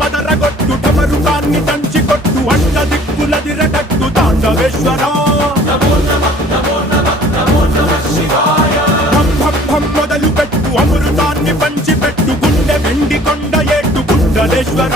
మదరగొట్టు ఢమరుకాన్ని దంచి కొట్టు అంట దిక్కులదిరగట్టు తాండవేశ్వర మొదలు పెట్టు అమృతాన్ని పంచి పెట్టు గుండె వెండి కొండ ఏట్టు గుండలేశ్వర